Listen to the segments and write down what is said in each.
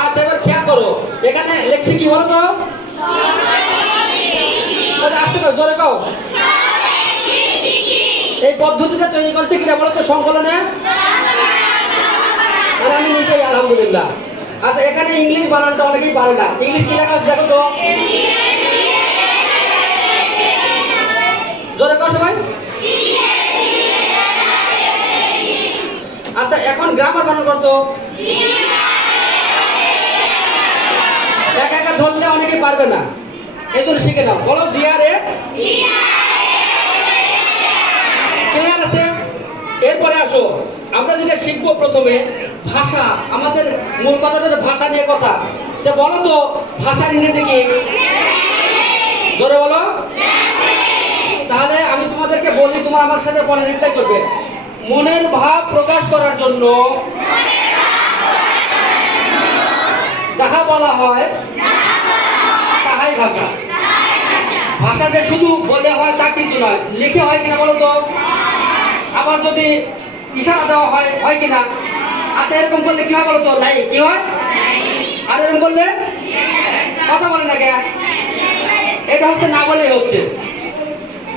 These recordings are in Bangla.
আচ্ছা এবার খেয়াল করো, এখানে লেখছি কি বলো তো? আসতে কও, জোরে কও। এই পদ্ধতিটা তৈরি করছে কিনা বলো তো সংকলনে? মানে আমি নিজেই আলহামদুলিল্লাহ। আচ্ছা এখানে ইংলিশ বানানটা অনেকেই পারে না, ইংলিশ কি লেখা আছে দেখো তো, জোরে কও সবাই। আচ্ছা এখন গ্রামার বানান করতো, একা একা ধরলে অনেকেই পারবে না, এই জন্য শিখে নাও। বলো জিআরএ, ক্লিয়ার আছে? এরপরে আসো আমরা যেটা শিখবো প্রথমে ভাষা, আমাদের মূল কথাটা ভাষা নিয়ে কথা। তো বলো তো ভাষার ইংরেজি কি? জোরে বলো। তাহলে আমি তোমাদেরকে বলি, তোমার আমার সাথে পরে রিপ্লাই করবে। মনের ভাব প্রকাশ করার জন্য যাহা বলা হয় তাহাই ভাষা। ভাষা যে শুধু বলে হয় তা কিন্তু নয়, লিখে হয় কিনা বলো তো? আবার যদি ইশারা দেওয়া হয়, হয় কিনা? আচ্ছা এরকম করলে কি হয় বলো তো? লাই কি হয়? আর এরকম করলে কথা বলে না কেন? এটা হচ্ছে না বলেই হচ্ছে।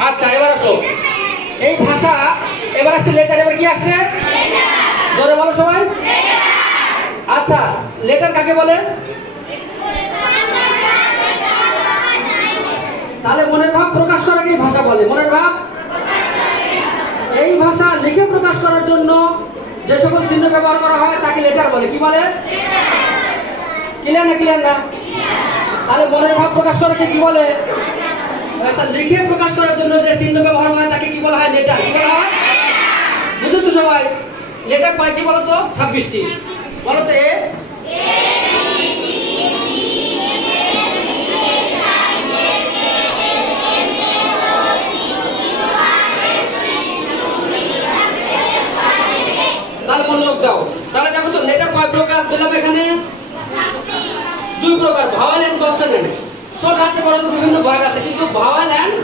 আচ্ছা এবার আসো, এই ভাষা এবার আসছে লেটার। এবার কি আসছে? জোরে বলো সবাই। আচ্ছা লেটার কাকে বলে? তাহলে মনের ভাব প্রকাশ করাকে ভাষা বলে। মনের ভাব, এই ভাষা লিখে প্রকাশ করার জন্য যে সকল চিহ্ন ব্যবহার করা হয় তাকে লেটার বলে। কি বলে? ক্লিয়ার না? ক্লিয়ার না? তাহলে মনের ভাব প্রকাশ করাকে কি বলে? আচ্ছা লিখে প্রকাশ করার জন্য যে চিহ্ন ব্যবহার হয় তাকে কি বলা হয়? লেটার। কি বলা হয়? বুঝেছো সবাই? লেটার কয়টি বলো তো? 26টি। বলো তো এ, তাহলে মনোযোগ দাও। তাহলে দেখো তো লেটার কয় প্রকার দিলাম এখানে? 2 প্রকার, ভাওয়েল এন্ড কনসোনেন্ট। ছোট হাতে বড় হাতে বিভিন্ন ভাগ আছে, কিন্তু ভাওয়েল এন্ড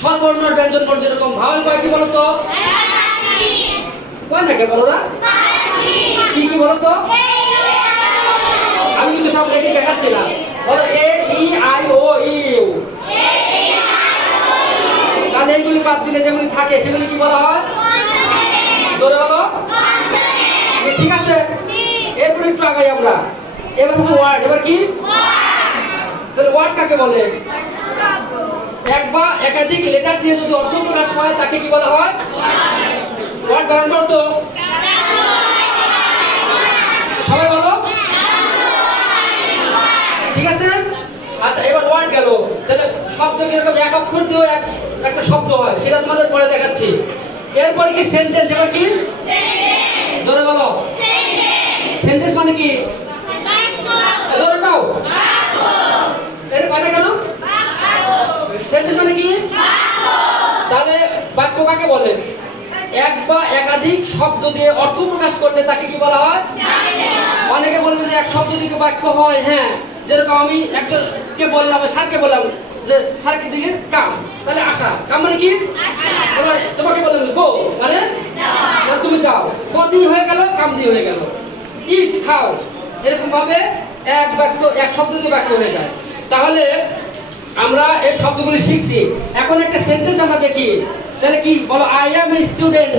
স্বরবর্ণ আর ব্যঞ্জন বর্ণ যেরকম। ভাওয়েল কয়টি বলো তো? কয় না কে বলো না? কি কি বলো তো? আমি কিন্তু সব লেখে দেখাচ্ছি না। বলো এ ই আই ও ইউ। তাহলে এইগুলি বাদ দিলে যেগুলি থাকে সেগুলি কি বলা হয়? জোরে বলো। ঠিক আছে, এরপর একটু আগাই আমরা। এবার হচ্ছে ওয়ার্ড। এবার কি? তাহলে ওয়ার্ড কাকে বলে? এক বা একাধিক লেটার দিয়ে যদি অর্থ প্রকাশ পায় তাকে কি বলা হয়? ওয়ার্ড বানান করতো সবাই বলো। ঠিক আছে। আচ্ছা এবার ওয়ার্ড গেল। তাহলে শব্দ কিরকম? এক অক্ষর দিয়ে একটা শব্দ হয়, সেটা তোমাদের পরে দেখাচ্ছি। এরপরে কি? সেন্টেন্স। এবার কি? জোরে বলো। সেন্টেন্স মানে কি? জোরে বলো। এর মানে কেন? সেন্টেন্স মানে কি? তাহলে বাক্য কাকে বলে? এক বা একাধিক শব্দ দিয়ে অর্থ প্রকাশ করলে তাকে কি বলা হয়? অনেকে বলবে যে এক শব্দ দিয়ে বাক্য হয়। হ্যাঁ, যেরকম আমি একজনকে বললাম, স্যারকে বললাম যে স্যারকে দিকে কাম, তাহলে আসা। কাম মানে কি? তোমাকে বললাম গো মানে তুমি যাও। গো দিয়ে হয়ে গেল, কাম দিয়ে হয়ে গেল। ইট খাও, এরকম ভাবে এক বাক্য, এক শব্দ দিয়ে বাক্য হয়ে যায়। তাহলে আমরা এই শব্দগুলি শিখছি। এখন একটা সেন্টেন্স আমরা দেখি। তাহলে কি বলো? I am a student.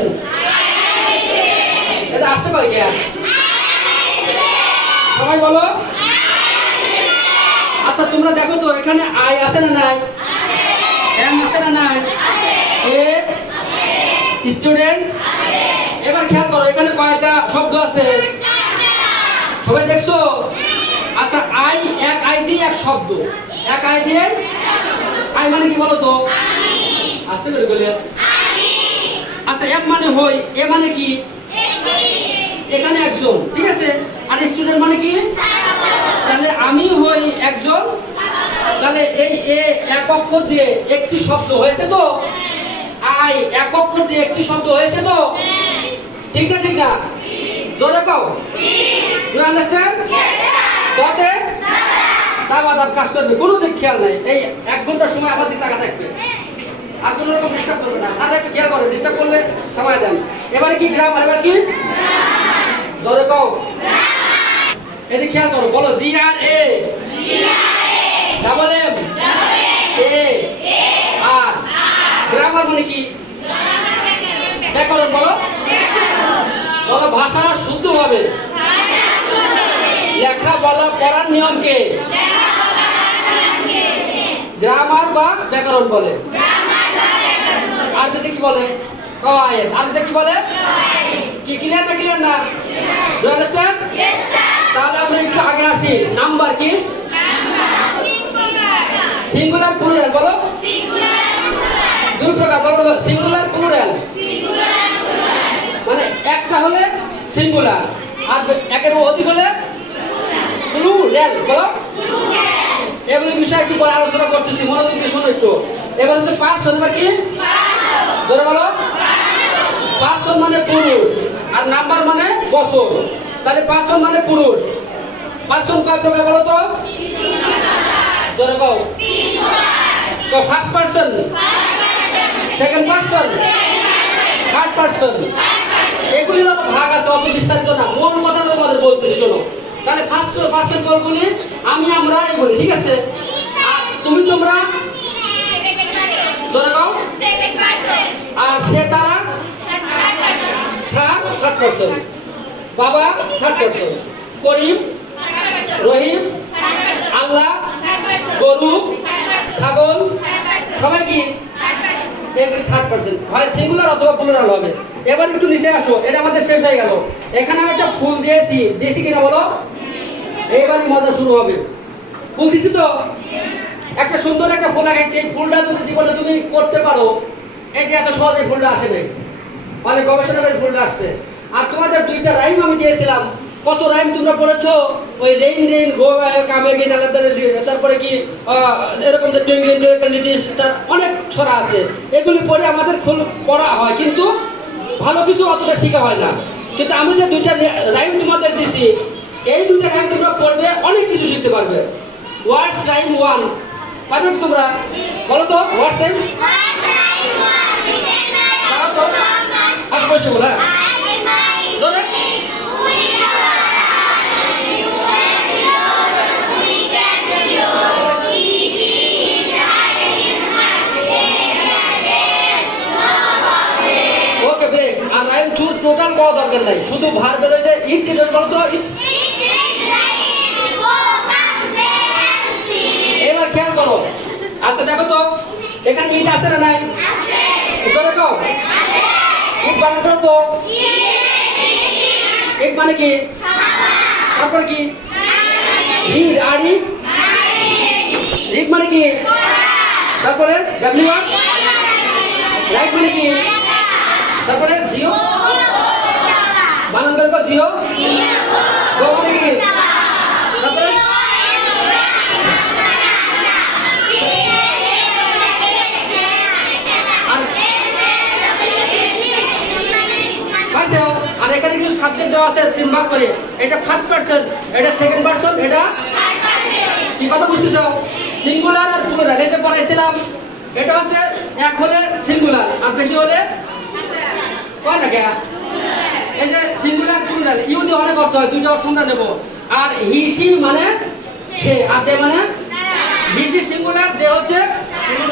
এটা আসতে পারে কে? সবাই বলো। আচ্ছা তোমরা দেখো তো এখানে আই আছে না নাই? এম আছে না নাই? A student. এবার খেয়াল করো এখানে কয়টা শব্দ আছে? সবাই দেখছো? আচ্ছা আই, এক আই দিয়ে এক শব্দ, এক আই দিয়ে। আই মানে কি বলো তো? আস্তে করে বলে। আচ্ছা এম মানে হই, এ মানে কি? এখানে একজন, ঠিক আছে। আর স্টুডেন্ট মানে কি? তাহলে আমি হই একজন। তাহলে এই এ এক অক্ষর দিয়ে একটি শব্দ হয়েছে তো? আই এক অক্ষর দিয়ে একটি শব্দ হয়েছে তো? ঠিক না? ঠিক না? জোরে কও। You understand? তাতে দাবাদাব কাজ করবে, কোনো দিক খেয়াল নাই। এই 1 ঘন্টা সময় আমার দিক টাকা থাকবে, আর কোনো রকম ডিস্টার্ব করবে না। আর একটু খেয়াল করো, ডিস্টার্ব করলে সময় দেন। এবারে কি গ্রামার? এবার কি? জোরে কও। এদিকে খেয়াল করো, বলো G R A double M A R. Grammar মানে কি? ব্যাকরণ। বলো বলো ভাষা শুদ্ধভাবে লেখা বলা পড়ার নিয়মকে গ্রামার বা ব্যাকরণ বলে। আরবিতে কি বলে? কওয়ায়েদ। আরবিতে কি বলে? কি ক্লিয়ার না? ক্লিয়ার না? Do you understand? Yes sir. তাহলে আমরা একটু আগে আসি। নাম্বার কি? Singular plural. বলো দুই প্রকার। বলো সিঙ্গুলার প্লুরাল। মানে একটা হলে সিঙ্গুলার আর একের অধিক হলে প্লুরাল। বলো এগুলি বিষয়ে একটু পরে আলোচনা করতেছি, মনোযোগ দিয়ে শোনো একটু। এবার হচ্ছে পার্সন বা কি? জোরে বলো। পার্সন মানে পুরুষ আর নাম্বার মানে বছর। তাহলে পার্সন মানে পুরুষ। পার্সন কয় প্রকার বলো তো? জোরে কও। First person, second person, third person. এগুলির ভাগ আছে, অত বিস্তারিত না, মূল কথা আমাদের বলতেছি শোনো। তাহলে ফার্স্ট পার্সন কোনগুলি? আমরা এগুলি, ঠিক আছে? তুমি তোমরা জোরে কও। আর সে তারা স্যার থার্ড পার্সন, বাবা থার্ড পার্সন, করিম, রহিম, আল্লাহ, গরু, ছাগল সবাই কি? এগুলি থার্ড পার্সন, হয় সিঙ্গুলার অথবা প্লুরাল হবে। এবার একটু নিচে আসো, এটা আমাদের শেষ হয়ে গেল। এখানে আমি একটা ফুল দিয়েছি কিনা বলো? এইবার মজা শুরু হবে। ফুল দিছি তো? একটা সুন্দর একটা ফুল আঁকাইছি। এই ফুলটা যদি জীবনে তুমি করতে পারো, এই যে এত সহজে ফুলটা আসে নাই, অনেক গবেষণা করে ফুলটা আসছে। আর তোমাদের দুইটা রাইম আমি দিয়েছিলাম, কত রাইম তোমরা পড়েছো? ওই রেইন রেইন গো কামে গিয়ে তারপরে কি এরকম যে অনেক ছড়া আছে, এগুলি পড়ে আমাদের খুব পড়া হয়, কিন্তু ভালো কিছু অতটা শেখা হয় না। কিন্তু আমি যে দুইটা রাইম তোমাদের দিছি, এই দুইটা রাইম তোমরা পড়বে, অনেক কিছু শিখতে পারবে। ওয়ার্ডস রাইম ওয়ান পারবে তোমরা? বলো তো ওয়ার্ডস রাইম। আজ বসে বলা জোরে। ওকে ব্রেক। আর রাইম টু টোটাল পাওয়া দরকার নাই, শুধু ভার বেরোয় যে ইট টিট। বলো তো ইট। এবার খেয়াল করো। আচ্ছা দেখো তো এখানে ইট আছে না নাই? জোরে কও। ইট বানান করো তো। ইট মানে কি? তারপরে কি? রিড। আর রিড মানে কি? তারপরে ডাব্লিউ আর। রাইট মানে কি? তারপরে জিও বানান করো। জিও। গো মানে কি? তারপরে আর এখানে কিছু সাবজেক্ট দেওয়া আছে তিন ভাগ করে। এটা ফার্স্ট পারসন, এটা সেকেন্ড পারসন, এটা কি কথা বুঝতেছো? সিঙ্গুলার আর প্লুরাল। এই যে পড়াইছিলাম, এটা হচ্ছে এক হলে সিঙ্গুলার আর বেশি হলে কয় না কে? এই যে সিঙ্গুলার প্লুরাল ইউ দিয়ে অনেক অর্থ হয়, দুইটা অর্থ আমরা নেব। আর হিসি মানে সে, আর দে মানে হিসি সিঙ্গুলার, দে হচ্ছে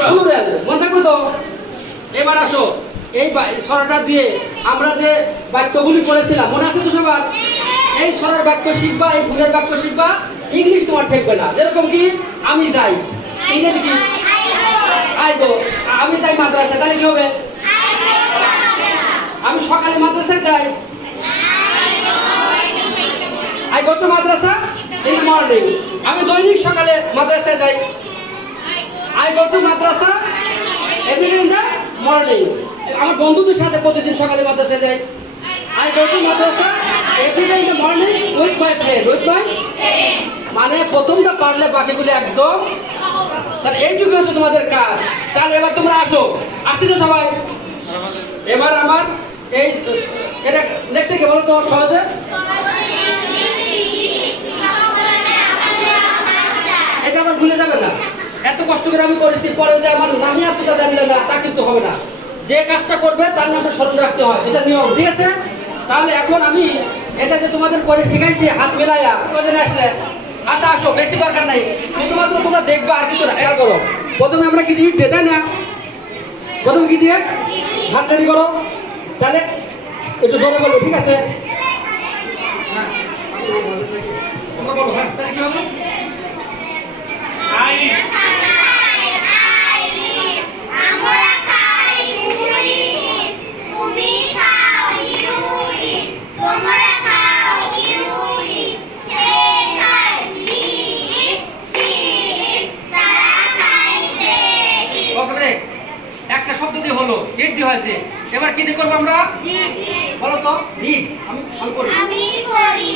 প্লুরাল। মনে থাকবে তো? এবার আসো, এই ছড়াটা দিয়ে আমরা যে বাক্যগুলি করেছিলাম মনে আছে তো সবার? এই ছড়ার বাক্য শিখবা, এই ফুলের বাক্য শিখবা। ইংলিশ তোমার থাকবে না। যেরকম কি আমি যাই, ইংরেজি কি? I go. আমি যাই মাদ্রাসায়, তাহলে কি হবে? আমি সকালে মাদ্রাসায় যাই, I go to madrasa in the morning. আমি দৈনিক সকালে মাদ্রাসায় যাই, I go to madrasa everyday in the morning. আমার বন্ধুদের সাথে প্রতিদিন সকালে মাদ্রাসায় যাই, I go to madrasa everyday in the morning with my friend. With my মানে প্রথমটা পারলে বাকিগুলো একদম। তাহলে এইটুকু হচ্ছে তোমাদের কাজ। তাহলে এবার তোমরা আসো, আসছি তো সবাই? এবার আমার এই এটা লেখছে কে বলো তো সহজে? এটা আবার ভুলে যাবে না। এত কষ্ট করে আমি করেছি, পরে যে আমার নামই আপনারা জানলেন না তা কিন্তু হবে না। যে কাজটা করবে তার নামটা স্মরণ রাখতে হয়, এটা নিয়ম, ঠিক আছে? তাহলে এখন আমি এটা যে তোমাদের পরে শিখাইছি হাত মিলাইয়া কোজনে আসলে হাত আসো, বেশি দরকার নাই, শুধুমাত্র তোমরা দেখবে আর কিছু না। খেয়াল করো, প্রথমে আমরা কি ইট দিই, তাই না? প্রথমে কি দিয়ে হাত রেডি করো, তাহলে একটু জোরে বলো, ঠিক আছে? তোমরা বলো, হ্যাঁ তাহলে কি হবে? একটা শব্দ দিয়ে হলো, ইট দিয়ে হয়েছে, এবার কি দিয়ে করবো আমরা? বলো তো, ইট। আমি করি, আমি করি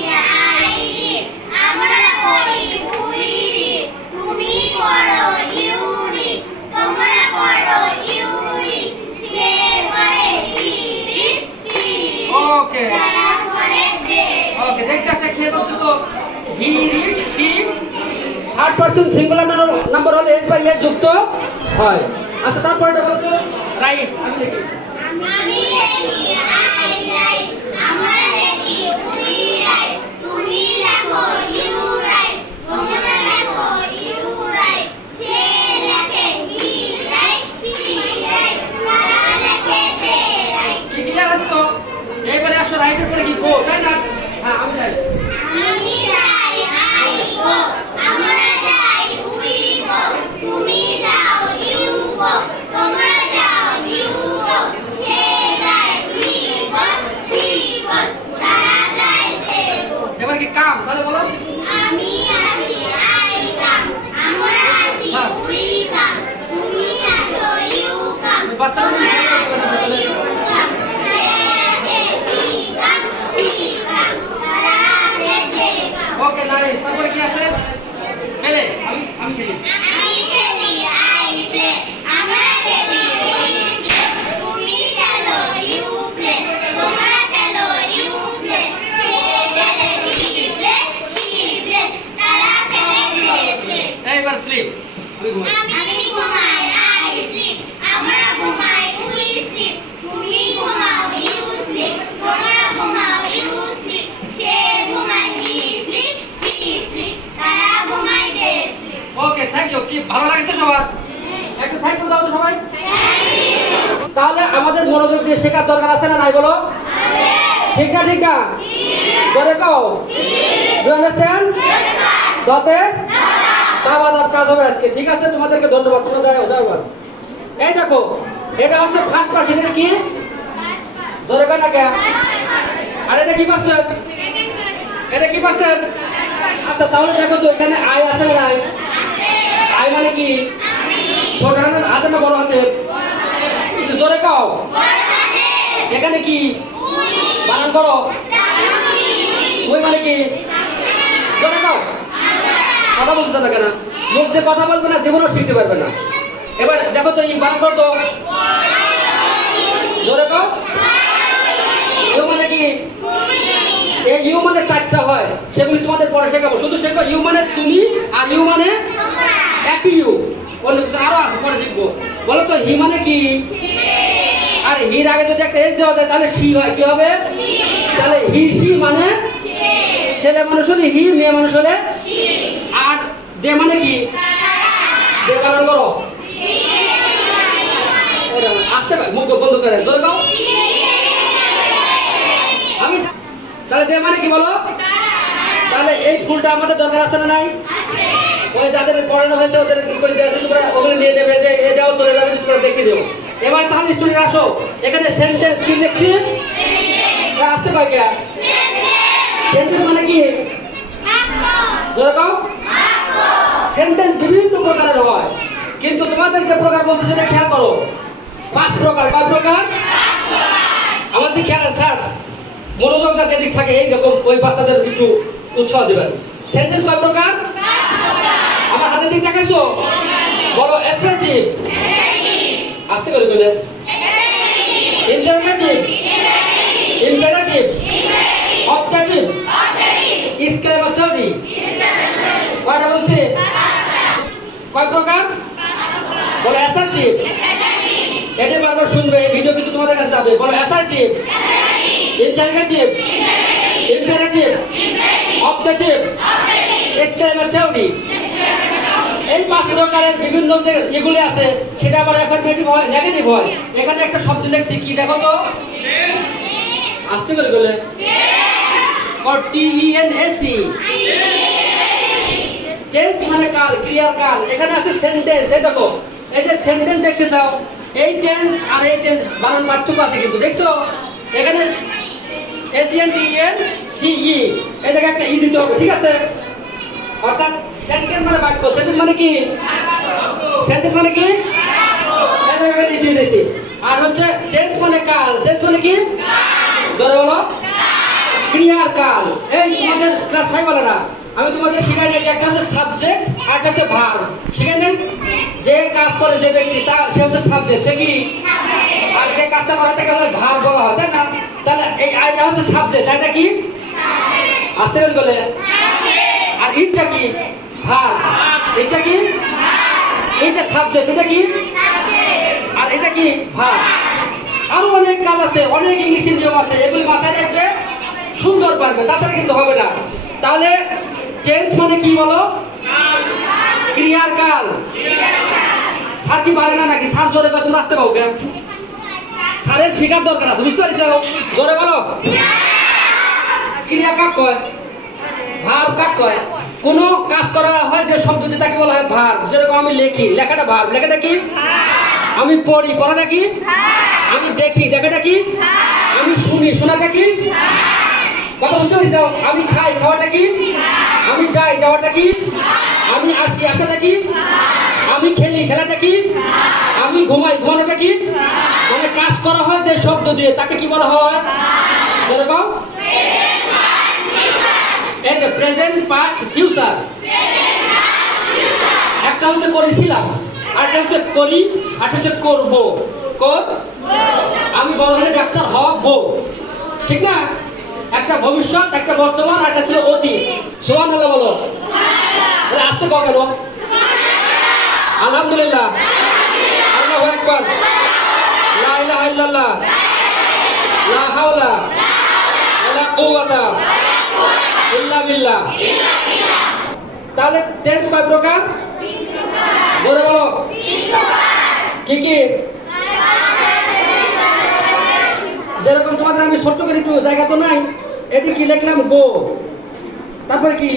আই ইট, আমরা করি উই ইট, তুমি করো ইউ ইট, তোমরা করো ইউ ইট, সে করে ইট সি। ওকে তারা করে দে। ওকে, দেখছি একটা খেয়ে বলছো তো, he reads, third person singular number হলে এস বাই এস যুক্ত হয়। আচ্ছা তারপরটা বলো তো, রাইট। আমি লিখি, আমি লিখি আই রাইট, আমরা লিখি উই রাইট, তুমি লেখো ইউ রাইট, তোমরা লেখো ইউ রাইট, সে লেখে হি রাইট সি রাইট, তারা লেখে দে রাইট। কি ক্লিয়ার আছে তো? এইবারে আসো রাইটের পরে কি গো, তাই না? হ্যাঁ আমি যাই। আমি যাই আই গো, আমরা যাই উই গো, তুমি যাও ইউ গো, তোমরা যাও ইউ গো, সে যায় উই গো সি গো, তারা যায় সে গো। এবার কি কাম, তাহলে বলো। আমি আসি আই কাম, আমরা আসি উই কাম, তুমি আসো ইউ কাম, বাচ্চারা তোমরা আসো ইউ কাম, সে আসে হি কাম সি কাম, তারা আসে সে কাম। ওকে নাইস, তারপরে কি আছে? খেলে, আমি খেলি। আমি খেলি আই প্লে, আমরা খেলি উই প্লে, তুমি খেলো ইউ প্লে, তোমরা খেলো ইউ প্লে, সে খেলে হি প্লে সি প্লে, তারা খেলে সে প্লে। এইবার স্লিপ, আমি ঘুমাই। আমি ঘুমাই আই স্লিপ, আমরা ঘুমাই উই স্লিপ, তুমি ঘুমাও ইউ স্লিপ, তোমরা ঘুমাও ইউ স্লিপ, সে ঘুমায় হি স্লিপ সি স্লিপ, তারা ঘুমায় they sleep. Okay thank you. কি ভালো লাগছে সবার? একটু থ্যাংক ইউ দাও তো সবাই। তাহলে আমাদের মনোযোগ দিয়ে শেখার দরকার আছে না নাই বলো? ঠিক না ঠিক না? করে কও, ডু আন্ডারস্ট্যান্ড? দাতে দাবাদার কাজ হবে আজকে, ঠিক আছে? তোমাদেরকে ধন্যবাদ, তোমরা যাও যাও এবার। এই দেখো, এটা হচ্ছে ফার্স্ট পার্সন, এটা কি ধরে কয় না কে? আর এটা কি পার্সন? এটা কি পার্সন? আচ্ছা তাহলে দেখো তো, এখানে আই আছে না নাই? আই মানে কি? ছোট হাতের না বড় হাতের? একটু জোরে কও। এখানে কি বানান করো? ওই মানে কি? জোরে কও। কথা বলছে না কেন? মুখ দিয়ে কথা বলবে না, জীবনও শিখতে পারবে না। এবার দেখো তো, এই বানান করো তো, জোরে কও। ইউ মানে কি? এই ইউ মানে চারটা হয়, সেগুলি তোমাদের পরে শেখাবো। শুধু শেখো ইউ মানে তুমি, আর ইউ মানে একই ইউ, অন্য কিছু আরো আছে পরে শিখবো। বলো তো, হি মানে কি? আর হির আগে যদি একটা এস দেওয়া যায় তাহলে সি হয়, কি হবে? তাহলে হি সি মানে ছেলে মানুষ হলে হি, মেয়ে মানুষ হলে। আর দে মানে কি? দে বানান করো, আসতে মুখ বন্ধ করে জোরে গাও। আমি তাহলে দে মানে কি বলো? তাহলে এই ফুলটা আমাদের দরকার আছে না নাই? ওই যাদের পড়ানো হয়েছে ওদের কি করে দেওয়া আছে, তোমরা ওগুলো নিয়ে নেবে, যে এটাও চলে যাবে, তোমরা দেখিয়ে দেবো। এবার তাহলে স্টুডেন্ট আসো, এখানে সেন্টেন্স কি লিখছি? আসতে কয় কে? সেন্টেন্স মানে কি? জোরে কও। সেন্টেন্স বিভিন্ন প্রকারের হয়, কিন্তু তোমাদের যে প্রকার বলতে সেটা খেয়াল করো। 5 প্রকার। কয় প্রকার? আমাদের খেয়াল আছে স্যার, মনোযোগ যাতে এদিক থাকে এইরকম, ওই বাচ্চাদের একটু উৎসাহ দেবেন। সেন্টেন্স কয় প্রকার? আমার হাতে দিক দেখাইছো? বলো অ্যাসার্টিভ, আস্তে করে বলে। Interrogative, imperative, objective, exclamatory. কয়টা বলছি? কয় প্রকার? বলো অ্যাসার্টিভ। এটা বারবার শুনবে, এই ভিডিও কিন্তু তোমাদের কাছে যাবে। বলো assertive, interrogative, imperative, objective, exclamatory. এই 5 প্রকারের বিভিন্ন যে এগুলি আছে সেটা আবার অ্যাফার্মেটিভ হয়, নেগেটিভ হয়। এখানে একটা শব্দ লিখছি, কি দেখো তো, আস্তে করে বলে, টেন্স টেন্স মানে কাল, ক্রিয়ার কাল। এখানে আছে সেন্টেন্স, এই দেখো, এই যে সেন্টেন্স দেখতে চাও, এই টেন্স আর এই টেন্স বানান পার্থক্য আছে কিন্তু, দেখছো এখানে SENTENCE, এই জায়গায় একটা ই দিতে হবে, ঠিক আছে? অর্থাৎ সেন্টেন্স মানে বাক্য, সেন্টেন্স মানে কি, সেন্টেন্স মানে কি, এই জায়গায় ই দিয়ে দিয়েছি। আর হচ্ছে টেন্স মানে কাল, টেন্স মানে কি, ধরে বলো, ক্রিয়ার কাল। এই তোমাদের ক্লাস 5 বলে না, আমি তোমাদের শিখাই নাই যে একটা হচ্ছে সাবজেক্ট আর একটা হচ্ছে ভার্ব। শিখাই দেন, যে কাজ করে যে ব্যক্তি তা সে হচ্ছে সাবজেক্ট, সে কি, আর যে কাজটা করে তাকে ভার্ব বলা হয়, তাই না? তাহলে এই আইটা হচ্ছে সাবজেক্ট, এটা কি, আস্তে করে বলে, আর ইটটা কি, ভার্ব। এটা কি, এটা সাবজেক্ট, এটা কি, আর এটা কি, ভার্ব। আরো অনেক কাজ আছে, অনেক ইংলিশের নিয়ম আছে, এগুলি মাথায় রাখবে, সুন্দর পারবে, তাছাড়া কিন্তু হবে না। তাহলে টেন্স মানে কি বলো, ক্রিয়ার কাল। স্যার কি পারে না নাকি? স্যার জোরে কথা আসতে পাও কে? স্যারের শেখার দরকার আছে, বুঝতে পারছো? জোরে বলো। ক্রিয়া কাক কয়, ভার্ব কাক কয়। কোনো কাজ করা হয় যে শব্দ দিয়ে তাকে বলা হয় ভার্ব। যেরকম আমি লেখি, লেখাটা ভার্ব, লেখাটা কি, আমি পড়ি, পড়াটা কি, আমি দেখি, দেখাটা কি, আমি শুনি, শোনাটা কি, কথা বুঝতে পারছো? আমি খাই, খাওয়াটা কি, আমি যাই, যাওয়াটা কি, আমি আসি, আসাটা কি, আমি খেলি, খেলাটা কি, আমি ঘুমাই, ঘুমানোটা কি। মানে কাজ করা হয় যে শব্দ দিয়ে তাকে কি বলা হয়, যেরকম এই যে প্রেজেন্ট, পাস্ট, ফিউচার। একটা হচ্ছে করেছিলাম, আরেকটা হচ্ছে করি, আরেকটা হচ্ছে করব। আমি বড় হলে ডাক্তার হব, ঠিক না? একটা ভবিষ্যৎ, একটা বর্তমান, আর একটা ছিল অতীত। সুবহানাল্লাহ বলো। আস্তে কও কেন? আলহামদুলিল্লাহ, আল্লাহু আকবার, লা ইলাহা ইল্লাল্লাহ, লা হাওলা ওয়ালা কুওয়াতা ইল্লা বিল্লাহ। তাহলে টেন্স কয় প্রকার? জোরে বলো। কি কি? যেরকম তোমাদের আমি ছোট্ট করে একটু, জায়গা তো নাই, এটি কি লিখলাম, গো, তারপরে কি,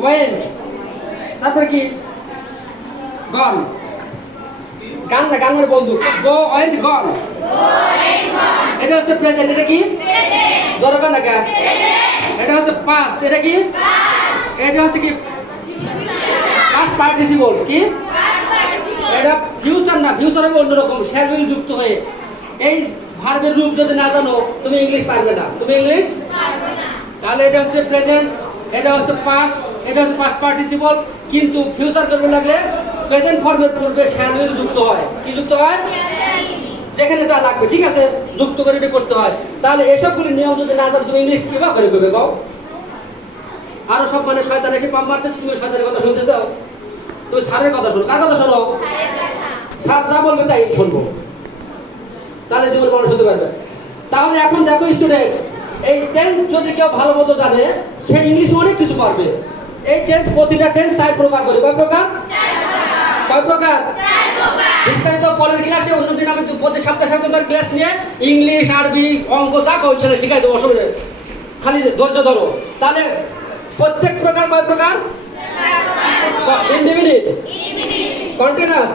ওয়েন্ট, তারপরে কি, গন। গান না, গান মানে বন্ধু। গো ওয়েন্ট গন, এটা হচ্ছে প্রেজেন্ট, এটা কি, দরকার না কা, এটা হচ্ছে পাস্ট, এটা কি, এটা হচ্ছে কি, পাস্ট পার্টিসিপল, কি, এটা ফিউচার না, ফিউচার হবে অন্যরকম, শ্যাল উইল যুক্ত হয়ে। এই ভার্বের রূপ যদি না জানো তুমি ইংলিশ পারবে না, তুমি ইংলিশ পারবে না। তাহলে এটা হচ্ছে প্রেজেন্ট, এটা হচ্ছে পাস্ট, এটা হচ্ছে পাস্ট পার্টিসিপল। কিন্তু ফিউচার করবে লাগলে প্রেজেন্ট ফর্মের পূর্বে শ্যাল উইল যুক্ত হয়। কি যুক্ত হয়? যেখানে যা লাগবে, ঠিক আছে, যুক্ত করে এটা করতে হয়। তাহলে এসবগুলি নিয়ম যদি না জানো তুমি ইংলিশ কিভাবে করে করবে গাও? আরো সব মানে শয়তান এসে পাম মারতে, তুমি শয়তানের কথা শুনতে চাও? তুমি স্যারের কথা শোনো। কার কথা শোনো? স্যার যা বলবে তাই শুনবো, তাহলে জীবন মানুষ হতে পারবে। তাহলে এখন দেখো স্টুডেন্ট, এই টেন্স যদি কেউ ভালো মতো জানে সে ইংলিশ অনেক কিছু পারবে। এই টেন্স, প্রতিটা টেন্স 4 প্রকার করে। কয় প্রকার? 4 প্রকার। কয় প্রকার? 4 প্রকার। বিস্তারিত পরের ক্লাসে, অন্যদিন আমি প্রতি সপ্তাহে ক্লাস নিয়ে ইংলিশ, আরবি, অঙ্ক যা কইছে শিখাই দেবো, অসুবিধা, খালি ধৈর্য ধরো। তাহলে প্রত্যেক প্রকার কয় প্রকার? 4 প্রকার। Indefinite, continuous,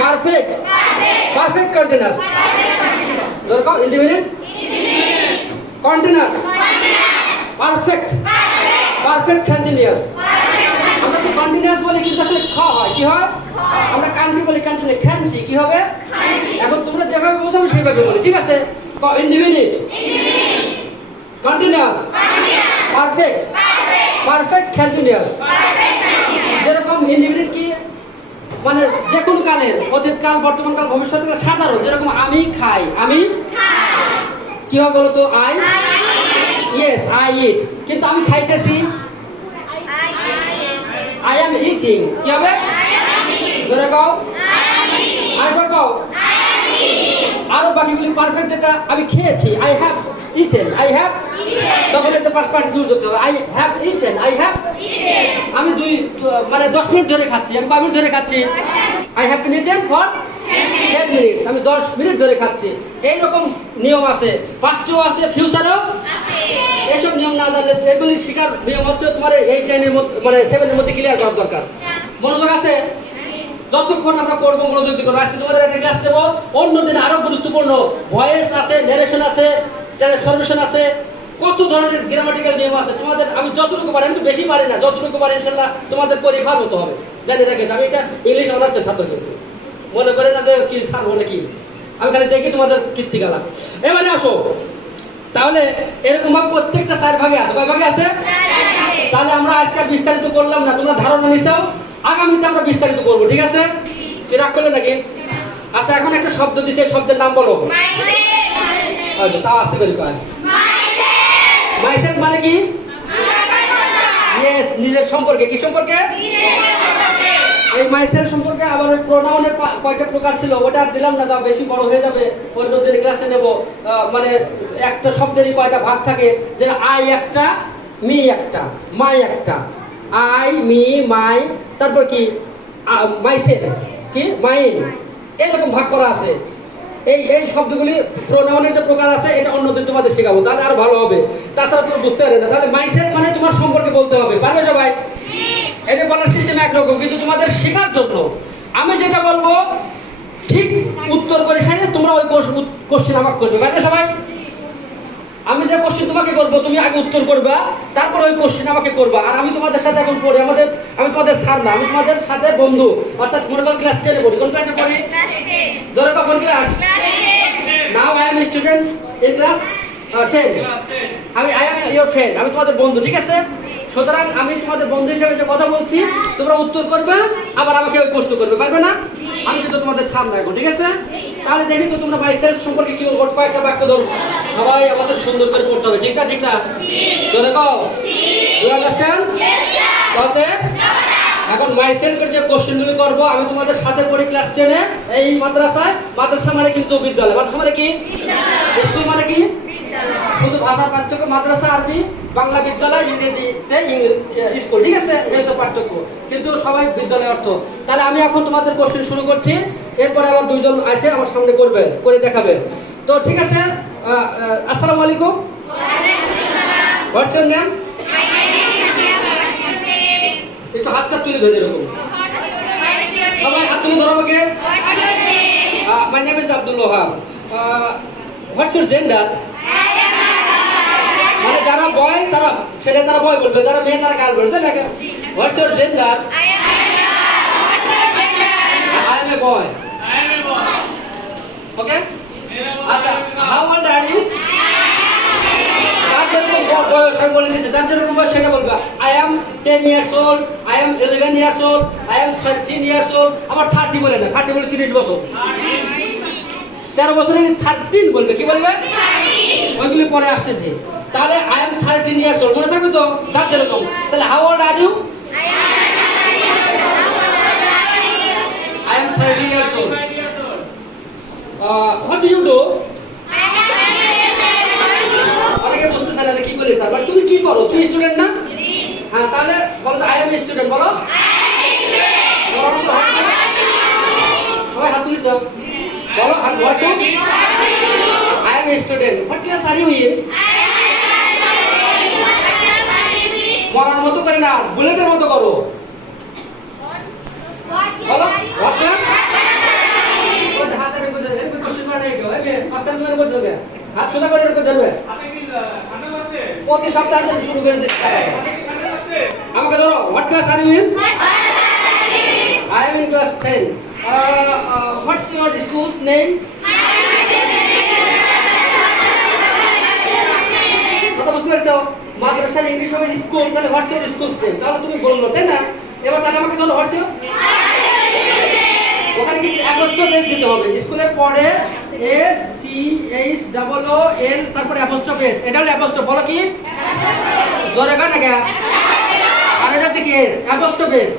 perfect, perfect continuous. দরকার indefinite, continuous, perfect, perfect continuous. আমরা তো কন্টিনিউয়াস বলি কিন্তু আসলে খ হয়, কি হয়? আমরা কান্ট্রি বলি, কন্টিনিউয়াস, খানছি, কি হবে? এখন তোমরা যেভাবে বোঝো আমি সেভাবে বলি, ঠিক আছে? Indefinite, continuous, perfect, perfect continuous. যেরকম ইনডিফিনিট কি মানে যে কোনো কালের, অতীতকাল, বর্তমানকাল, ভবিষ্যৎকাল, সাধারণ। যেরকম আমি খাই, আমি কি হবে বলো তো? I, yes, I eat. কিন্তু আমি খাইতেছি, আই এম ইটিং। কি হবে? জোরে কও, আরেকবার কও। আরো বাকিগুলি পারফেক্ট যেটা আমি খেয়েছি, I have eaten, I have, তখন এতে পাস্ট পার্টিসিপল করতে হবে, I have eaten, I have. আমি মানে 10 মিনিট ধরে খাচ্ছি, আমি কয় মিনিট ধরে খাচ্ছি? I have been eaten for 10 minutes, আমি 10 মিনিট ধরে খাচ্ছি। এইরকম নিয়ম আছে, পাস্টেও আছে, ফিউচারেও এসব নিয়ম না জানলে এগুলি শেখার নিয়ম হচ্ছে তোমার 8, 9 এর মধ্যে, মানে 7 এর মধ্যে ক্লিয়ার করার দরকার। মনোযোগ আছে? যতক্ষণ আমরা করবো মনোযোগ দিয়ে করবো। আজকে তোমাদের একটা ক্লাস দেবো, অন্যদিন আরো গুরুত্বপূর্ণ ভয়েস আছে, ন্যারেশন আছে, ট্রান্সফরমেশন আছে, কত ধরনের গ্রামাটিক্যাল নিয়ম আছে। তোমাদের আমি যতটুকু পারি, আমি তো বেশি পারি না, যতটুকু পারি ইনশাআল্লাহ তোমাদের পরীক্ষার মতো হবে। জানি রাখেন আমি এটা ইংলিশ অনার্সের ছাত্র, কিন্তু মনে করে না যে কি স্যার বলে কি, আমি খালি দেখি তোমাদের কীর্তিকলা। এবারে আসো, তাহলে এরকম ভাবে প্রত্যেকটা 4 ভাগে আছে। কয় ভাগে আছে? তাহলে আমরা আজকে বিস্তারিত করলাম না, তোমরা ধারণা নিছাও, আগামীতে আমরা বিস্তারিত করবো, ঠিক আছে? কি রাগ করলে নাকি? আচ্ছা, এখন একটা শব্দ দিছে, শব্দের নাম বলো। আচ্ছা, তাও আসতে করি কয়। মাইসেলফ মানে কি? ইয়েস, নিজের সম্পর্কে। কি সম্পর্কে? এই মাইসেলফ সম্পর্কে আবার ওই প্রোনাউনের কয়টা প্রকার ছিল ওটা আর দিলাম না, যা বেশি বড় হয়ে যাবে, অন্যদিন ক্লাসে নেব। মানে একটা শব্দেরই কয়টা ভাগ থাকে, যে আই একটা, মি একটা, মাই একটা, আই, মি, মাই, তারপর কি মাইসেলফ, কি মাইন, এরকম ভাগ করা আছে। এই শব্দগুলি প্রোনাউনের যে প্রকার আছে, এটা অন্যদিন তোমাদের শেখাবো, তাহলে আরো ভালো হবে। তাছাড়া তুমি বুঝতে পারবে না। তাহলে মাইসেলফ মানে তোমার সম্পর্কে বলতে হবে, পারবে সবাই? এটা বলার সিস্টেম একরকম, কিন্তু তোমাদের শেখার জন্য আমি যেটা বলবো ঠিক উত্তর করে সাইনে তোমরা ওই কোশ্চেন আমাকে করবে, পারবে সবাই? আমি যে কোশ্চেন তোমাকে করবো তুমি আগে উত্তর করবা, তারপর ওই কোশ্চেন আমাকে করবা। আর আমি তোমাদের সাথে এখন পড়ি, আমি তোমাদের স্যার না, আমি তোমাদের সাথে বন্ধু। অর্থাৎ মনে করো ক্লাস 10 এ পড়ি। কোন ক্লাসে পড়ি? ধরো কোন class? Now I am student in class 10। I am your friend, আমি তোমাদের বন্ধু, ঠিক আছে? সুতরাং আমি তোমাদের বন্ধু হিসেবে যে কথা বলছি, তোমরা উত্তর করবে, আবার আমাকে ওই প্রশ্ন করবে, পারবে না? আমি কিন্তু তোমাদের সামনে এখন, ঠিক আছে? তাহলে দেখি তো তোমরা মাইসেলফ সম্পর্কে কি বলবো, কয়েকটা বাক্য ধরো। সবাই আমাদের সুন্দর করে পড়তে হবে, ঠিক না? ঠিক না? ধরে কও, ইউ আন্ডারস্ট্যান্ড? তাহলে এখন মাইসেলফের যে কোশ্চেনগুলি করব, আমি তোমাদের সাথে পড়ি ক্লাস 10 এ এই মাদ্রাসায়। মাদ্রাসা মানে কিন্তু বিদ্যালয়। মাদ্রাসা মানে কি? স্কুল মানে কি? শুধু ভাষার পার্থক্য, মাদ্রাসা আরবি, বাংলা বিদ্যালয়, ইংরেজিতে স্কুল, ঠিক আছে? এই সব পার্থক্য, কিন্তু সবাই বিদ্যালয় অর্থ। তাহলে আমি এখন তোমাদের কোশ্চেন শুরু করছি, এরপরে আবার দুইজন আসে আমার সামনে করবে, করে দেখাবে। তো ঠিক আছে, আসসালামু আলাইকুম। What's your name? একটু হাতটা তুলে ধরে এরকম সবাই হাত তুলে ধরো আমাকে। My name is Abdul Wahab. What's your gender? মানে যারা বয় তারা ছেলে, তারা বয় বলবে, যারা মেয়ে তারা গার্ল বলবে, তাই না? What's your gender? I am a boy. Okay, আচ্ছা, হাউ ওল্ড আর ইউ? যার যেরকম বয়স আমি বলে দিচ্ছি, যার যেরকম বয়স সেটা বলবে। I am 10 years old, I am 11 years old, I am 13 years old। আবার 30 বলে না, 30 বলে 30 বছর। 13 বছরের 13 বলবে, কি বলবে? ওইগুলি পরে আসতেছে। তাহলে আই এম 13 years old মনে থাকবে তো, যার যেরকম। তাহলে how old are you? I am 30 years old. What do you do? অনেকে বুঝতে চায় না কি বলে স্যার, বাট তুমি কি করো? তুমি স্টুডেন্ট না? হ্যাঁ, তাহলে বলো আই এম স্টুডেন্ট, বলো। সবাই হাত তুলিস, বলো। What do? I am a student. What class are you in? মরার মতো করে না, বুলেটের মতো করো, বলো। What class? হাতের উপর ধরে এরকম কোশ্চেন করে কেউ পাঁচটার মেয়ের উপর ধরবে, হাত সোজা করে এরকম ধরবে। প্রতি সপ্তাহে শুরু করে দিচ্ছে আমাকে। ধরো, what class are you in? I am in class 10. What's your school's name? কথা বুঝতে পেরেছো? মাদ্রাসার ইংলিশ হবে স্কুল, তাহলে হোয়াটস ইউর স্কুলস নেম, তাহলে তুমি বললো, তাই না? এবার তাহলে আমাকে ধরো, হোয়াটস ইউর? ওখানে কিন্তু অ্যাপোস্ট্রফি এস দিতে হবে। স্কুলের পরে S C H double O L, তারপরে অ্যাপোস্ট্রফি এস। এটা হলো অ্যাপোস্ট্রফি, বলো কি? জোরে কান না। আর এটা কি এস? Apostrophe S.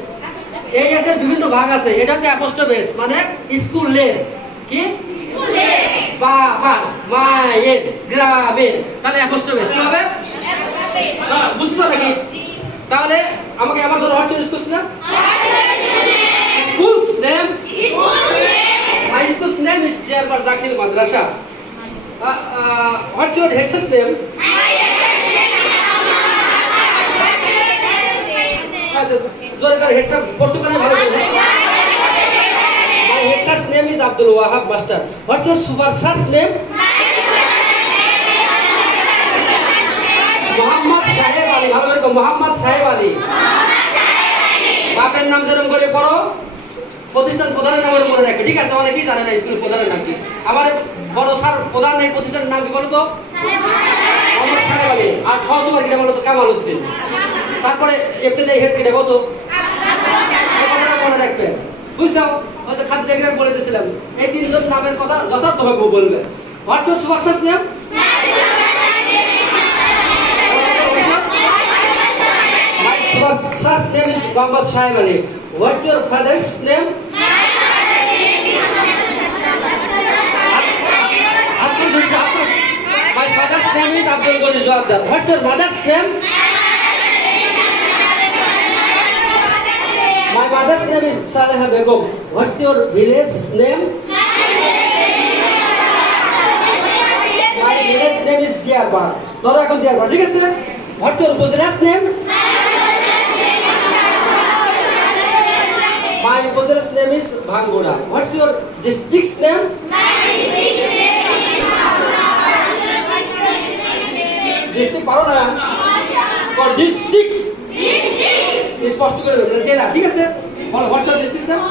এই এস এর বিভিন্ন ভাগ আছে, এটা হচ্ছে অ্যাপোস্ট্রফি এস, মানে স্কুলের, কি? স্কুলের। বাবার, মায়ের, গ্রামের। তাহলে অ্যাপোস্ট্রফি কি হবে? বুঝছো নাকি? তাহলে আমাকে আমার জন্য what's your school's name? School's name? My school's name is ডিয়ারবার দাখিল মাদ্রাসা। What's your head sir's name? জোরে করে হেড স্যার প্রশ্ন করে ভালো করে। My head sir's name is Abdul Wahab master. What's your super sir's name? Mohammad Saheb Ali. ভালো করে মোহাম্মদ সাহেব আলী। বাপের নাম যেরকম করে পড়ো, প্রতিষ্ঠান প্রধানের নাম মনে রাখবে, ঠিক আছে? অনেকেই জানে না স্কুল প্রধানের নাম কি। আমার বড় স্যার প্রধান এই প্রতিষ্ঠানের নাম কি বলো তো? মোহাম্মদ সাহেব আলী। আর সহজবার কিটা বলো তো? কামাল উদ্দিন। তারপরে এফতে হেড কিটা কত? এই কথাটা মনে রাখবে, বুঝছো? হয়তো খাদ্য জায়গায় বলে দিয়েছিলাম এই তিনজন নামের কথা যথার্থভাবে বলবে। What's your super sir's name? First name is Muhammad Shaib Ali. What's your father's name? My father's name is Abdul Ghani Joadar. What's your mother's name? My mother's name is Saleha Begum. What's your village name? My village name is Diyarbar. Nora এখন Diyarbar, ঠিক আছে? What's your Gujarat's name? My Gujarat's name is Bhangoda. What's your district's name? District পারো না? Or districts? স্পষ্ট করে বলবেন জেলা, ঠিক আছে? বলো what's your district's name?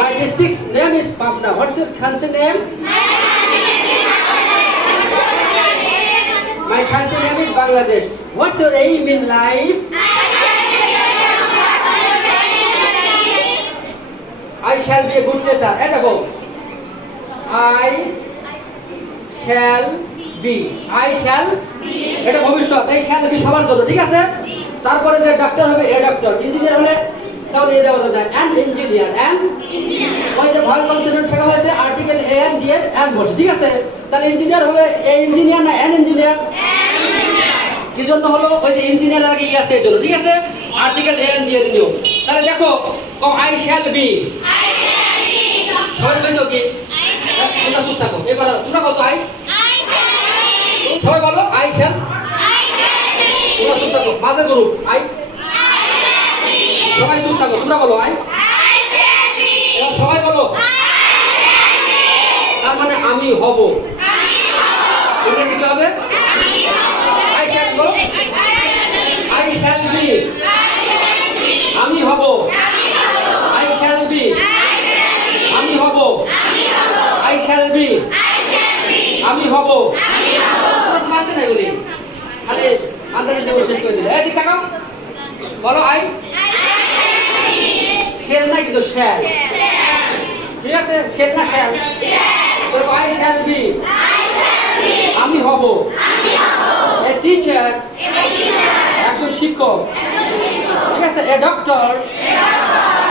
My district's name is Pabna. What's your country name? My country name is Bangladesh. What's your aim in life? I shall be a good teacher. এই দেখো, I shall be. I shall এটা ভবিষ্যৎ, এই shall be সবার জন্য, ঠিক আছে? তারপরে যে ডাক্তার হবে এ ডাক্তার, ইঞ্জিনিয়ার হলে তাহলে এ দেওয়া যাবে অ্যান ইঞ্জিনিয়ার। অ্যান ওই যে ভয়েল কনসোনেন্ট শেখা হয়েছে, আর্টিকেল এ এন দিয়ে অ্যান বসে, ঠিক আছে? তাহলে ইঞ্জিনিয়ার হবে এ ইঞ্জিনিয়ার না অ্যান ইঞ্জিনিয়ার? কি জন্য হলো? ওই যে ইঞ্জিনিয়ার আগে ই আছে এর জন্য, ঠিক আছে? আর্টিকেল এ এন দিয়ে নিও। তাহলে দেখো I shall be। সবাই বলছো কি? তোমরা চুপ থাকো। এবার তোমরা কত? সবাই বলো I shall। তোমরা চুপ থাকো। মাঝে গ্রুপ I। সবাই চুপ থাকো, তোমরা বলো I। সবাই বলো। তার মানে আমি হব। ইংরেজি কি হবে? I shall go। I shall be। আমি হব। I shall be। আমি হব। I shall be। আমি হব। মানতে নাই বলি, খালি আন্দাজে দেবো শেষ করে দিলে। এদিক তাকাও, বলো I। শেল না কিন্তু শ্যাল, ঠিক আছে? শেল না শ্যাল? I shall be। আমি হব। A teacher। একজন শিক্ষক, ঠিক আছে? A doctor।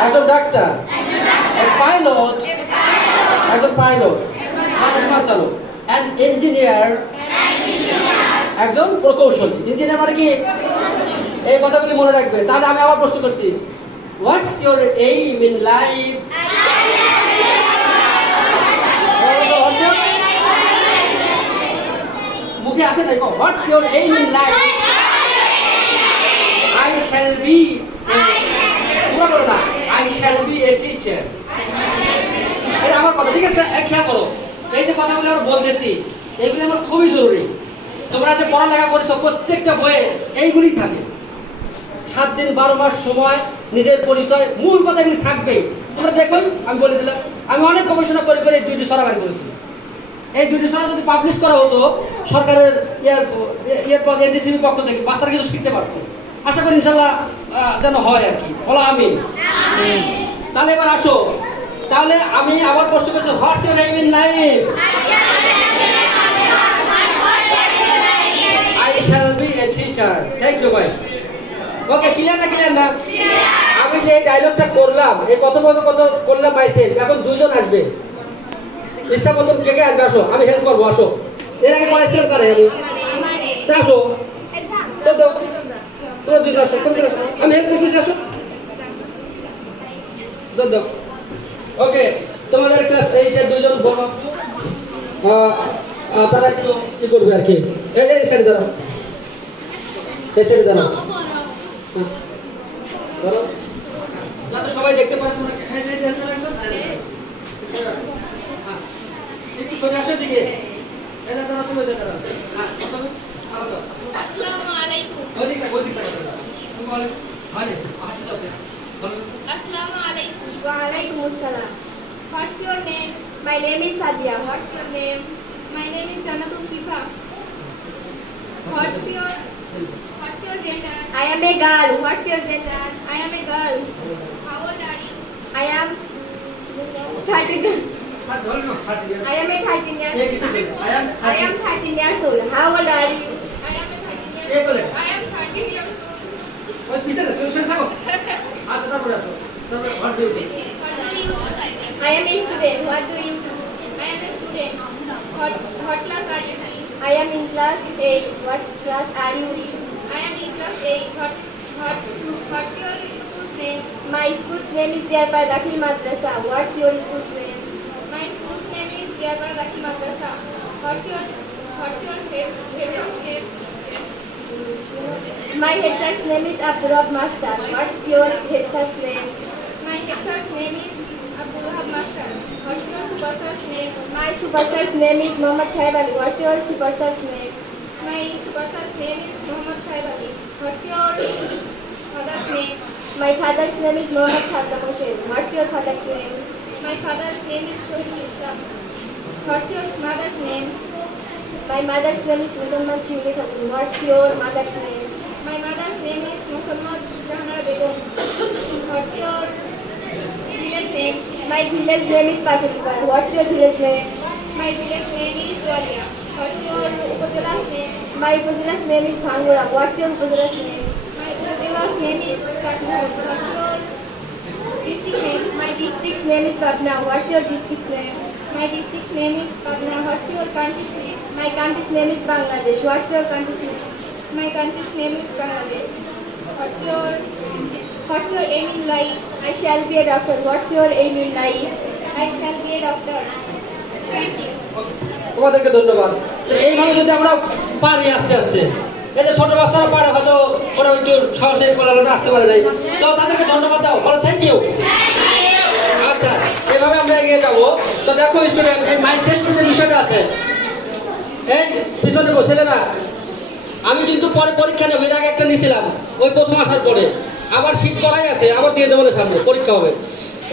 একজন ডাক্তার। A pilot। একজন পাইলট, বিমান চালক। An engineer। একজন প্রকৌশলী। ইঞ্জিনিয়ার মানে কি? এই কথাগুলি মনে রাখবে। তাহলে আমি আবার প্রশ্ন করছি, what's your aim in life? মুখে আসে নাই। What's your aim in life? I shall be। পুরো বলো না, I shall be a teacher। এটা আমার কথা, ঠিক আছে? খেয়াল করো, এই যে কথাগুলো আমরা বলতেছি এইগুলি আমার খুবই জরুরি। তোমরা যে পড়ালেখা করেছো প্রত্যেকটা বইয়ে এইগুলি থাকে। 7 দিন 12 মাস সময়, নিজের পরিচয়, মূল কথা এগুলি থাকবেই। তোমরা দেখো, আমি বলে দিলাম, আমি অনেক গবেষণা করে করে এই 2টি সরা বাড়ি করেছি। এই 2টি সরা যদি পাবলিশ করা হতো সরকারের পর এনডিসিবির পক্ষ থেকে, বাচ্চারা কিছু শিখতে পারতো। আশা করি ইনশাল্লাহ যেন হয় আর কি। বলো আমিন। তাহলে এবার আসো, তাহলে আমি আবার প্রশ্ন করছি, what's your aim in life? I shall be a teacher. Thank you ভাই। ওকে, ক্লিয়ার না? ক্লিয়ার না? আমি যে এই ডায়লগটা করলাম, এই কথোপকথন করলাম মাইসেল, এখন 2 জন আসবে। ইচ্ছা মতন কে কে আসবে আসো, আমি হেল্প করবো, আসো। এর আগে পড়াইছিলাম কারে আমি? তা আসো, তো তো তোমরা দুজন আসো, তোমরা দুজন আসো, আমি হেল্প করতেছি, আসো। দাও। ওকে, তোমাদের ক্লাস 8 এর দুজন বড় তারা একটু কি করবে আর কি। এই সাইড দাঁড়াও, এই সাইড দাঁড়াও, দাঁড়াও, যাতে সবাই দেখতে পারে। একটু সোজা আসো দিকে, এটা দাঁড়াও, তুমি ওইদিকে দাঁড়াও। আসসালামু আলাইকুম। ওইদিকে তুমি বলো, মানে আসতে আছে। আসসালামু আলাইকুম। Walaikum assalam. What's your name? My name is Sadia. What's your name? My name is Janatul Shifa. What's your gender? I am a girl. What's your gender? I am a girl. How old are you? I am 13. I am a 13 years I am 13 years old. How old are you? I am a 13 years old. I am 13 years old. ওই পিছনে শুনে থাকো। আচ্ছা, তারপরে আসো, তারপরে ঘর দিয়ে What do you do? I am a student. What do you do? I am a student. What class are you in? I am in class 8. What class are you in? I am in class 8. What's your school's name? My school's name is Diyarbakir Dakhili Madrasa. What's your school's name? My school's name is Diyarbakir Dakhili Madrasa. What's your headmaster's name? My head sir's name is Abdurrahman Master. What's your head sir's name? My head sir's name is Abdullah Master. What's your superstar's name? My superstar's name is Muhammad Shaib Ali. What's your superstar's name? My superstar's name is Muhammad Shaib Ali. What's your father's name? My father's name is Muhammad Saddam Hussain. What's your father's name? My father's name is Shohid Islam. What's your mother's name? My mother's name is Musamman Shivli Khatun. What's your mother's name? My mother's name is Muhammad Jahanara Begum. What's your village name? My village name is Pakilibar. What's your village name? My village name is Walia. What's your upazala's name? My upazala's name is Bhangura. What's your upazala's name? My upazala's name is Katna. What's your district name? My district's name is Patna. What's your district's name? My district's name is Patna. What's your country's name? My country's name is Bangladesh. What's your country's name? My country's name is Bangladesh. What's your aim in life? I shall be a doctor. What's your aim in life? I shall be a doctor. Thank you. তোমাদেরকে ধন্যবাদ। তো এইভাবে যদি আমরা পারি আস্তে আস্তে, এই যে ছোট বাচ্চারা পারে, হয়তো ওরা একটু সাহসে পালানোটা আসতে পারে নাই, তো তাদেরকে ধন্যবাদ দাও, বলো থ্যাংক ইউ। আচ্ছা, এভাবে আমরা এগিয়ে যাবো। তো দেখো স্টুডেন্ট, এই মাই সেলফ যে বিষয়টা আছে, এই পিছনে ছেলেরা, আমি কিন্তু পরে পরীক্ষা নেবো, এর আগে একটা নিয়েছিলাম ওই প্রথম আসার পরে, আবার শীত করাই আছে, আবার দিয়ে দেবো, সামনে পরীক্ষা হবে।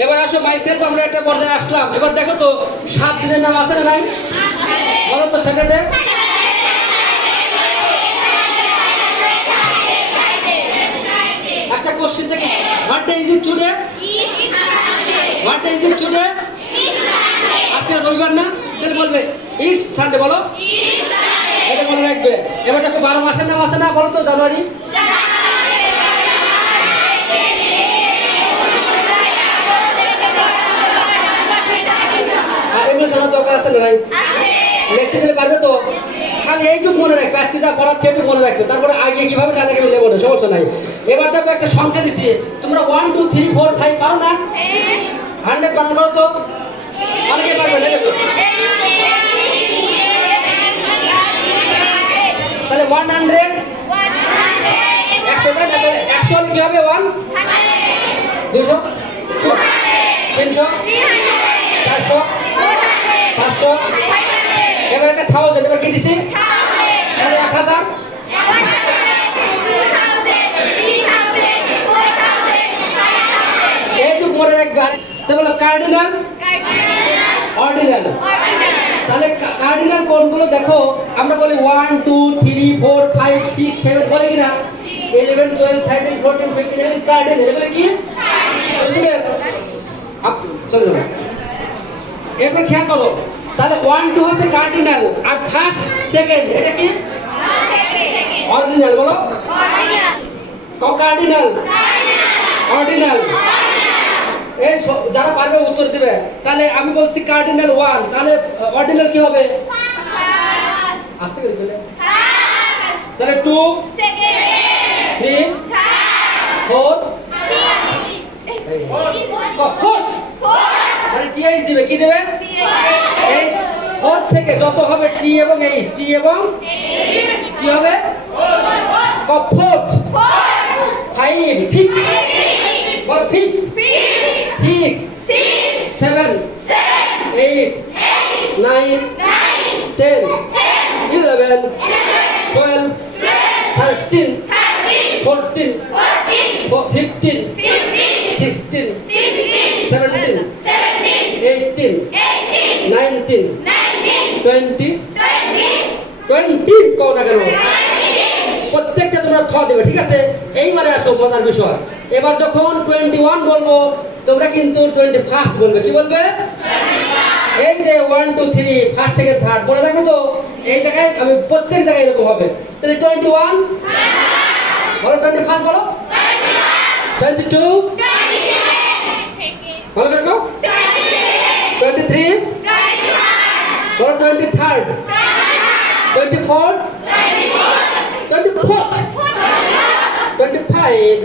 এবার আসো মাই সেলফ, আমরা একটা পর্যায়ে আসলাম। এবার দেখো তো 7 দিনের নাম আছে না ভাই, বলো তো সেকেন্ডে। একটা কোশ্চেন থেকে, what day is it today? What day is it today? আজকে রবিবার না, তাহলে বলবে ইটস সানডে, বলো এটা মনে রাখবে। এবার দেখো 12 মাসের নাম আছে না, বলো তো জানুয়ারি। আর এগুলো জানার দরকার আছে না ভাই, লিখতে গেলে পারবে তো, খালি এইটুকু মনে রাখবে, আজকে যা পড়াচ্ছে এইটুকু মনে রাখবে, তারপরে আগে কিভাবে জানা গেলে নেবো না, সমস্যা নাই। এবার দেখো একটা সংখ্যা দিচ্ছি, তোমরা 1 2 3 4 5 পারো না? 100 বানান করো তো, অনেকে পারবে না, দেখো তাহলে 100 100 100 কি হবে? 1 200 300 400 500, এবার একটা 1000, এবার কি দিছি? তাহলে 1000, এইটুকু মনে রাখবে। তাহলে কার্ডিনাল অর্ডিনাল, তাহলে কার্ডিনাল কোনগুলো দেখো, আমরা বলি 1 2 3 4 5 6 7 বলি কিনা, 11 12 13 14 15 কার্ডিনাল, এগুলো কি? চলো এরপর খেয়াল করো, তাহলে 1 2 হচ্ছে কার্ডিনাল, আর ফার্স্ট সেকেন্ড এটা কি? অর্ডিনাল, বলো কার্ডিনাল অর্ডিনাল এই যারা পারবে উত্তর দিবে। তাহলে আমি বলছি কার্ডিনাল 1, তাহলে অর্ডিনাল কি হবে? আস্তে করে বলে। তাহলে 2, 3, 4, 4 মানে টিএইচ দিবে, কি দেবে? এই 4 থেকে যত হবে টি এবং এইচ, টি এবং কি হবে? কফোর্ট। 5, 5 বল 5, 6, 7, 8, 9, 10, 11, 12, 13, 14, 15, 16, 17, 18, 19, 20, 20 কও না কেন? প্রত্যেকটা তোমরা থ দেবে, ঠিক আছে? এইবারে আসো মজার বিষয়। এবার যখন 21 বলবো তোমরা কিন্তু 21 বলবে। কি বলবে? এই যে 1 2 3 ফার্স্ট থেকে থার্ড বলে রাখো তো। এই জায়গায় আমি প্রত্যেক জায়গায় এরকম হবে। তাহলে 21 বলো, 25 বলো, 22 বলো দেখো, 23 বলো, 23rd 24 24th 25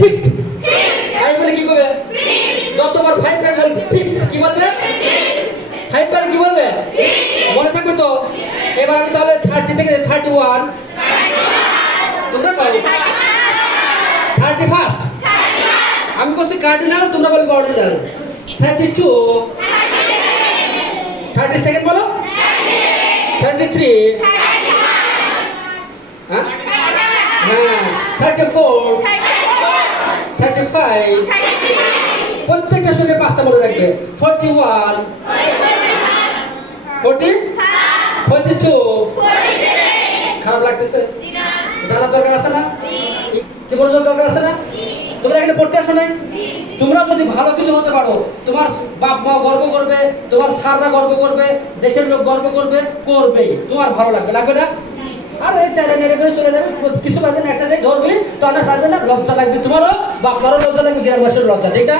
5th। আই বলে কি করবে? যতবার 5 পাই বলবে 5th। কি বলবে? 5 পাই কি বলবে? মনে থাকবে তো। এবার আমি তাহলে 30 থেকে 31 তোমরা কও 31st। আমি বলছি কার্ডিনাল, তোমরা বলবে অর্ডিনাল। 32 32nd বলো, 33 হ্যাঁ হ্যাঁ 34 35 প্রত্যেকটা সঙ্গে 5টা মনে রাখবে। 41 40 42 খারাপ লাগতেছে? জানার দরকার আছে না? কি বলার দরকার আছে না? তোমরা এখানে পড়তে আসো নাই? তোমরা যদি ভালো কিছু হতে পারো, তোমার বাপ মা গর্ব করবে, তোমার স্যাররা গর্ব করবে, দেশের লোক গর্ব করবে, করবেই। তোমার ভালো লাগবে, লাগবে না? আর এই টাইনে নেড়ে করে চলে যাবে, কিছু পারবে না, একটা জায়গায় ধরবি, তাহলে পারবে না, লজ্জা লাগবে তোমারও, বাপ মারও লজ্জা লাগবে, গ্রামবাসীর লজ্জা, ঠিক না?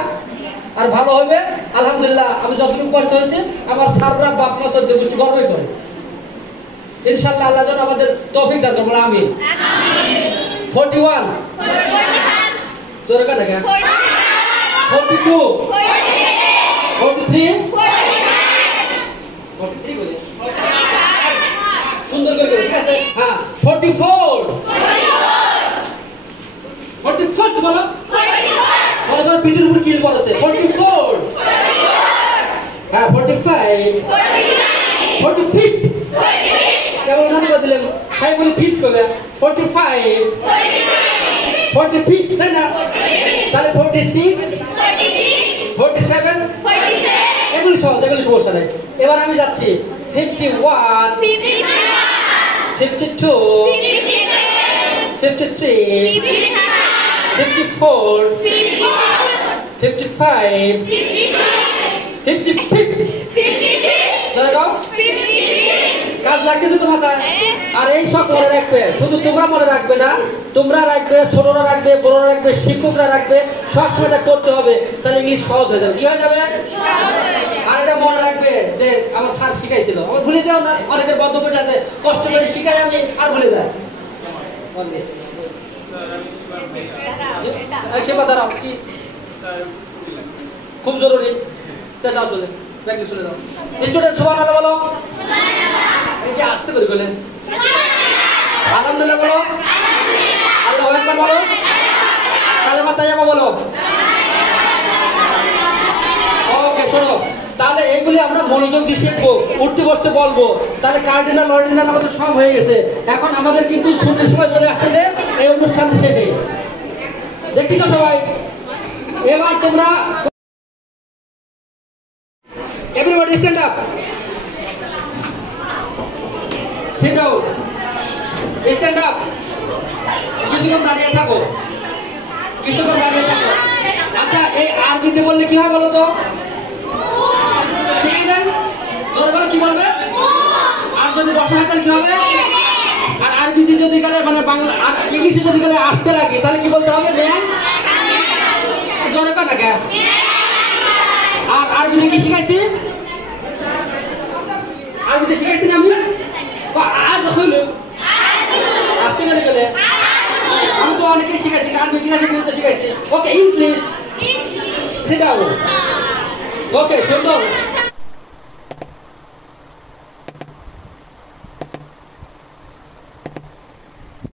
আর ভালো হবে আলহামদুলিল্লাহ। আমি যতটুকু পয়সা হয়েছে আমার স্যাররা বাপ মা 14 গোষ্ঠী গর্বই করে। ইনশাআল্লাহ আল্লাহ যেন আমাদের তৌফিক দান করুন, আমিন। 41 তোর কাছে দেখা 42 43 43 বলে সুন্দর করে ঠিক আছে। হ্যাঁ 44 44 বলো, বলো তো পিঠের উপর কিল পড়েছে। 44 হ্যাঁ 45 45 কেমন নাম করে দিলেন? তাই বলি ফিট করবে 45 45 তাই না? তাহলে 46 47 এগুলি সহজ, এগুলি সমস্যা নেই। এবার আমি যাচ্ছি 51 52 53 54 55 56 চলে যাও। কাজ লাগতেছে তো মাথায়? আর এই সব মনে রাখবে, শুধু তোমরা মনে রাখবে না, তোমরা রাখবে, ছোটরা রাখবে, বড়রা রাখবে, শিক্ষকরা রাখবে, সবসময় এটা করতে হবে। তাহলে ইংলিশ সহজ হয়ে যাবে। কি হয়ে যাবে? আর এটা মনে রাখবে যে আমার স্যার শিখাইছিল, আমার ভুলে যাও না। অনেকের বদ্ধপট আছে, কষ্ট করে শিখাই আমি আর ভুলে যায়। সেবা দাঁড়াও, কি খুব জরুরি, যাও চলে ব্যাগ চলে যাও। স্টুডেন্ট সুবহানাল্লাহ বলো, এই যে আস্তে করে বলেন, আলহামদুলিল্লাহ বলো, আল্লাহু আকবার বলো, কালেমা তাইয়্যিবা বলো। ওকে শোনো, তাহলে এইগুলি আমরা মনোযোগ দিয়ে শিখবো, উঠতে বসতে বলবো। তাহলে কার্ডিনাল অর্ডিনাল আমাদের সব হয়ে গেছে। এখন আমাদের কিন্তু ছুটির সময় চলে আসছে যে এই অনুষ্ঠান শেষে, দেখিছো সবাই? এবার তোমরা everybody stand up, sit down, stand up, কিছুক্ষণ দাঁড়িয়ে থাকো, কিছুক্ষণ দাঁড়িয়ে থাকো। আচ্ছা এই আরবিতে বললে কি হয় বলো তো? শিখে দেন জোরে বলো, কি বলবে? আর যদি বসা হয় তাহলে কি হবে? আর আরবিতে যদি গেলে মানে বাংলা আর ইংলিশে যদি গেলে আসতে লাগে তাহলে কি বলতে হবে? ম্যাম জোরে কথা কে আর আরবিতে কি শিখাইছি আরবিতে শিখাইছি না আমি আর হইলো আজকে গেলে গেলে আমি তো অনেকে শিখাইছি আরবি ক্লাসে কিন্তু শিখাইছি okay English sit down okay সুন্দর